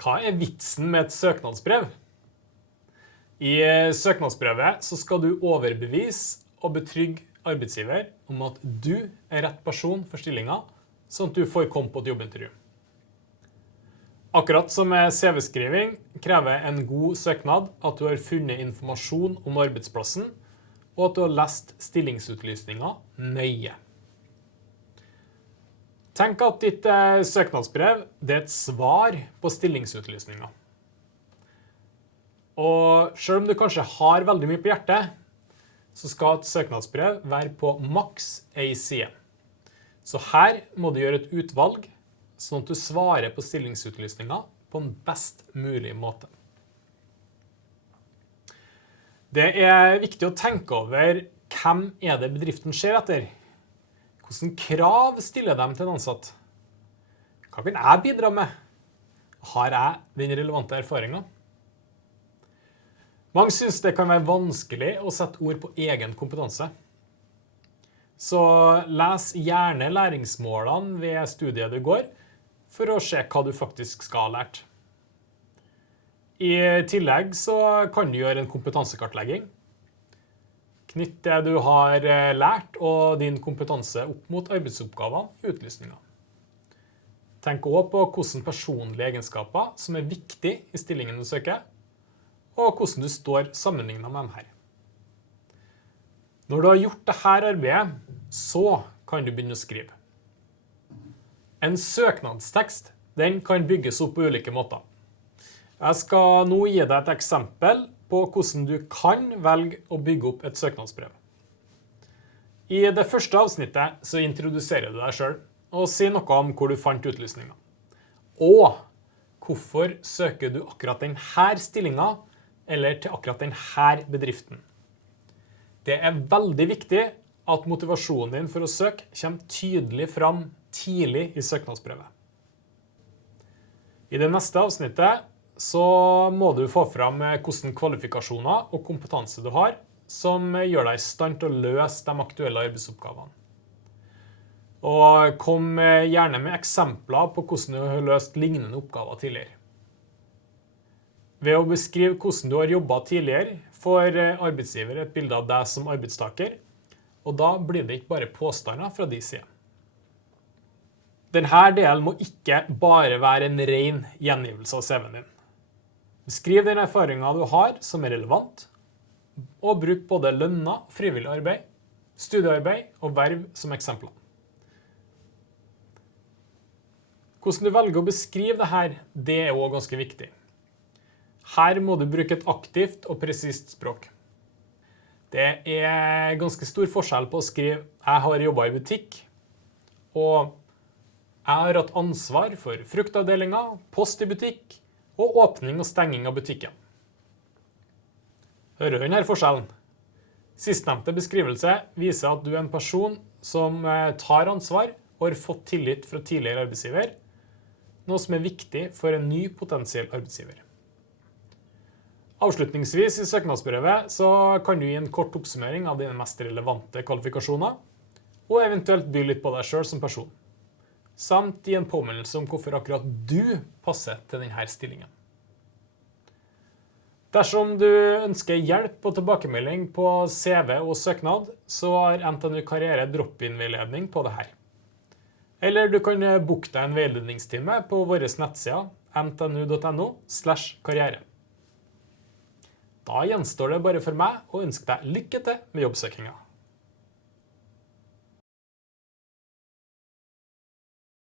Hva er vitsen med et søknadsbrev? I søknadsbrevet så skal du overbevise og betrygge arbeidsgiver om at du er rett person for stillingen, sånn at du får komme på et jobbintervju. Akkurat som med CV-skriving krever en god søknad at du har funnet informasjon om arbeidsplassen, og at du har lest stillingsutlysninger nøye. Tenk at ditt søknadsbrev det er et svar på stillingsutlysninger. Og selv om du kanskje har veldig mye på hjertet, så skal et søknadsbrev være på maks en side. Så her må du gjøre et utvalg, sånn at du svarer på stillingsutlysninger på en best mulig måte. Det er viktig å tenke over hvem er det bedriften ser etter. Hvilke krav stiller de til en ansatt? Hva kan jeg bidra med? Har jeg den relevante erfaringen? Mange synes det kan være vanskelig å sette ord på egen kompetanse. Så les gjerne læringsmålene ved studiet du går, for å se hva du faktisk skal ha lært. I tillegg så kan du gjøre en kompetansekartlegging. Knytt det du har lært og din kompetanse opp mot arbeidsoppgavene i utlysningen. Tenk også på hvilke personlige egenskaper som er viktige i stillingen du søker, og hvordan du står sammenlignet med dem her. Når du har gjort dette arbeidet, så kan du begynne å skrive. En søknadstekst den kan bygges opp på ulike måter. Jeg skal nå gi deg et eksempel på hvordan du kan velge å bygge opp et søknadsbrev. I det første avsnittet så introduserer du deg selv og sier noe om hvor du fant utlysningen. Og hvorfor søker du akkurat denne stillingen eller til akkurat denne bedriften. Det er veldig viktig at motivasjonen din for å søke kommer tydelig fram tidlig i søknadsbrevet. I det neste avsnittet så må du få fram hvilke kvalifikasjoner og kompetanse du har som gjør deg i stand til å løse de aktuelle arbeidsoppgavene. Og kom gjerne med eksempler på hvordan du har løst lignende oppgaver tidligere. Ved å beskrive hvordan du har jobbet tidligere, får arbeidsgiver et bilde av deg som arbeidstaker, og da blir det ikke bare påstander fra de siden. Denne delen må ikke bare være en ren gjengivelse av CV-en din. Beskriv den erfaringen du har som er relevant, og bruk både lønnet, frivillig arbeid, studiearbeid og verv som eksempler. Hvordan du velger å beskrive dette, det er også ganske viktig. Her må du bruke et aktivt og presist språk. Det er ganske stor forskjell på å skrive «Jeg har jobbet i butikk» og «Jeg har hatt ansvar for fruktavdelingen, post i butikk og åpning og stenging av butikken». Hører du denne forskjellen? Sistnevnte beskrivelse viser at du er en person som tar ansvar og har fått tillit fra tidligere arbeidsgiver, noe som er viktig for en ny potensiell arbeidsgiver. Avslutningsvis i søknadsbrevet så kan du gi en kort oppsummering av dine mest relevante kvalifikasjoner, og eventuelt by litt på deg selv som person, samt gi en påminnelse om hvorfor akkurat du passer til denne stillingen. Dersom du ønsker hjelp og tilbakemelding på CV og søknad, så har NTNU Karriere drop-in-veiledning på det her. Eller du kan booke deg en veiledningstime på våre nettsider ntnu.no/karriere. Da gjenstår det bare for meg å ønske deg lykke til med jobbsøkingen.